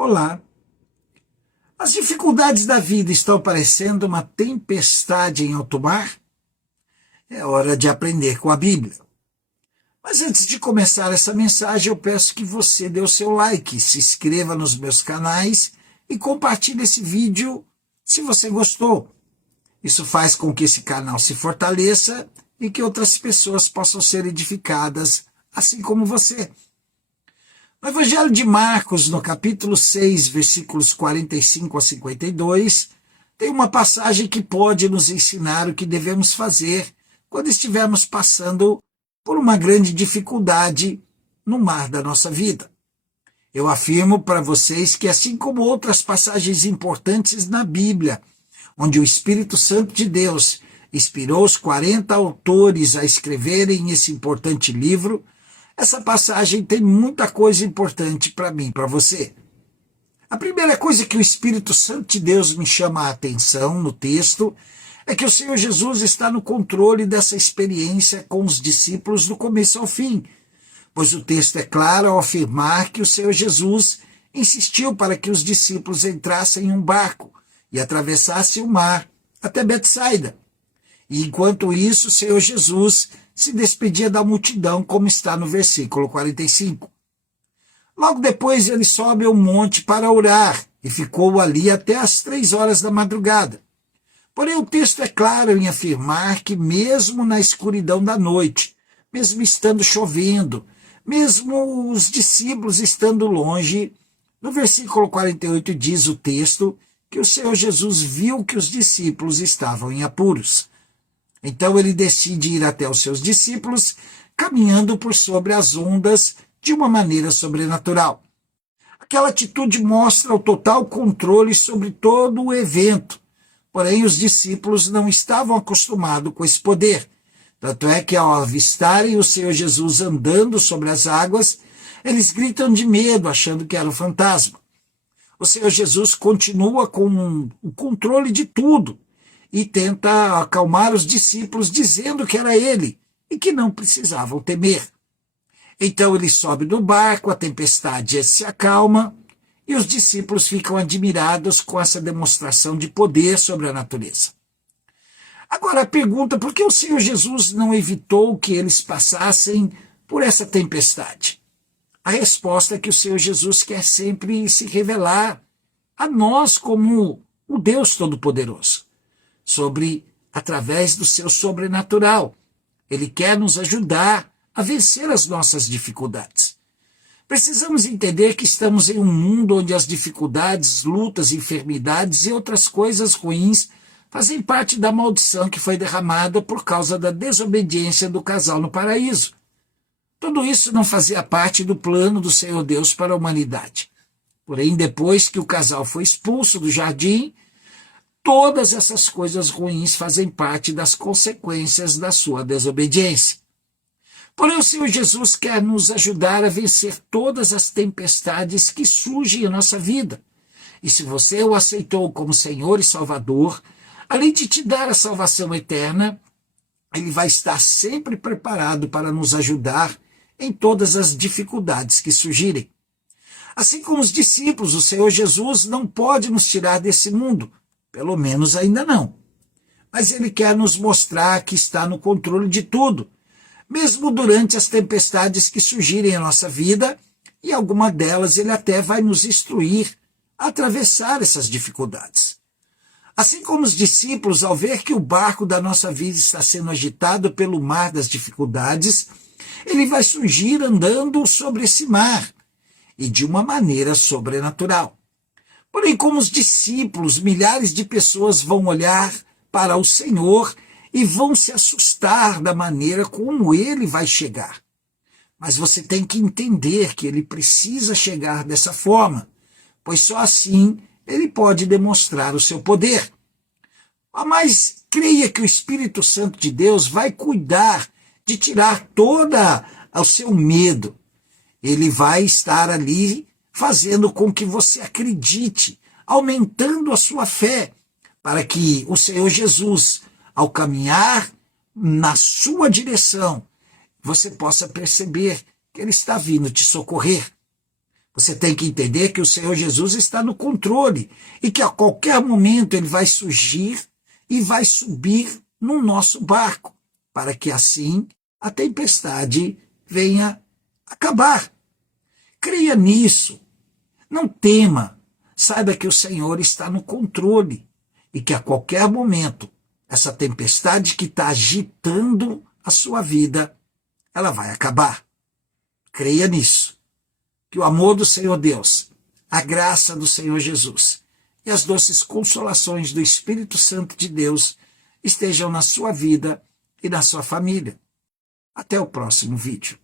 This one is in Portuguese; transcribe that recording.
Olá! As dificuldades da vida estão parecendo uma tempestade em alto mar? É hora de aprender com a Bíblia. Mas antes de começar essa mensagem, eu peço que você dê o seu like, se inscreva nos meus canais e compartilhe esse vídeo se você gostou. Isso faz com que esse canal se fortaleça e que outras pessoas possam ser edificadas, assim como você. No Evangelho de Marcos, no capítulo 6, versículos 45 a 52, tem uma passagem que pode nos ensinar o que devemos fazer quando estivermos passando por uma grande dificuldade no mar da nossa vida. Eu afirmo para vocês que, assim como outras passagens importantes na Bíblia, onde o Espírito Santo de Deus inspirou os 40 autores a escreverem esse importante livro, essa passagem tem muita coisa importante para mim e para você. A primeira coisa que o Espírito Santo de Deus me chama a atenção no texto é que o Senhor Jesus está no controle dessa experiência com os discípulos do começo ao fim, pois o texto é claro ao afirmar que o Senhor Jesus insistiu para que os discípulos entrassem em um barco e atravessassem o mar até Betsaida. E enquanto isso, o Senhor Jesus se despedia da multidão, como está no versículo 45. Logo depois ele sobe ao monte para orar e ficou ali até às 3 horas da madrugada. Porém, o texto é claro em afirmar que mesmo na escuridão da noite, mesmo estando chovendo, mesmo os discípulos estando longe, no versículo 48 diz o texto que o Senhor Jesus viu que os discípulos estavam em apuros. Então ele decide ir até os seus discípulos, caminhando por sobre as ondas de uma maneira sobrenatural. Aquela atitude mostra o total controle sobre todo o evento. Porém, os discípulos não estavam acostumados com esse poder. Tanto é que, ao avistarem o Senhor Jesus andando sobre as águas, eles gritam de medo, achando que era um fantasma. O Senhor Jesus continua com o controle de tudo e tenta acalmar os discípulos, dizendo que era ele e que não precisavam temer. Então ele sobe no barco, a tempestade se acalma e os discípulos ficam admirados com essa demonstração de poder sobre a natureza. Agora a pergunta: por que o Senhor Jesus não evitou que eles passassem por essa tempestade? A resposta é que o Senhor Jesus quer sempre se revelar a nós como o Deus Todo-Poderoso, através do seu sobrenatural. Ele quer nos ajudar a vencer as nossas dificuldades. Precisamos entender que estamos em um mundo onde as dificuldades, lutas, enfermidades e outras coisas ruins fazem parte da maldição que foi derramada por causa da desobediência do casal no paraíso. Tudo isso não fazia parte do plano do Senhor Deus para a humanidade. Porém, depois que o casal foi expulso do jardim, todas essas coisas ruins fazem parte das consequências da sua desobediência. Porém, o Senhor Jesus quer nos ajudar a vencer todas as tempestades que surgem em nossa vida. E se você o aceitou como Senhor e Salvador, além de te dar a salvação eterna, ele vai estar sempre preparado para nos ajudar em todas as dificuldades que surgirem. Assim como os discípulos, o Senhor Jesus não pode nos tirar desse mundo, pelo menos ainda não. Mas ele quer nos mostrar que está no controle de tudo, mesmo durante as tempestades que surgirem em nossa vida, e alguma delas ele até vai nos instruir a atravessar essas dificuldades. Assim como os discípulos, ao ver que o barco da nossa vida está sendo agitado pelo mar das dificuldades, ele vai surgir andando sobre esse mar, e de uma maneira sobrenatural. Porém, como os discípulos, milhares de pessoas vão olhar para o Senhor e vão se assustar da maneira como ele vai chegar. Mas você tem que entender que ele precisa chegar dessa forma, pois só assim ele pode demonstrar o seu poder. Mas creia que o Espírito Santo de Deus vai cuidar de tirar toda o seu medo. Ele vai estar ali fazendo com que você acredite, aumentando a sua fé, para que o Senhor Jesus, ao caminhar na sua direção, você possa perceber que ele está vindo te socorrer. Você tem que entender que o Senhor Jesus está no controle e que a qualquer momento ele vai surgir e vai subir no nosso barco, para que assim a tempestade venha acabar. Creia nisso. Não tema. Saiba que o Senhor está no controle e que a qualquer momento essa tempestade que está agitando a sua vida, ela vai acabar. Creia nisso. Que o amor do Senhor Deus, a graça do Senhor Jesus e as doces consolações do Espírito Santo de Deus estejam na sua vida e na sua família. Até o próximo vídeo.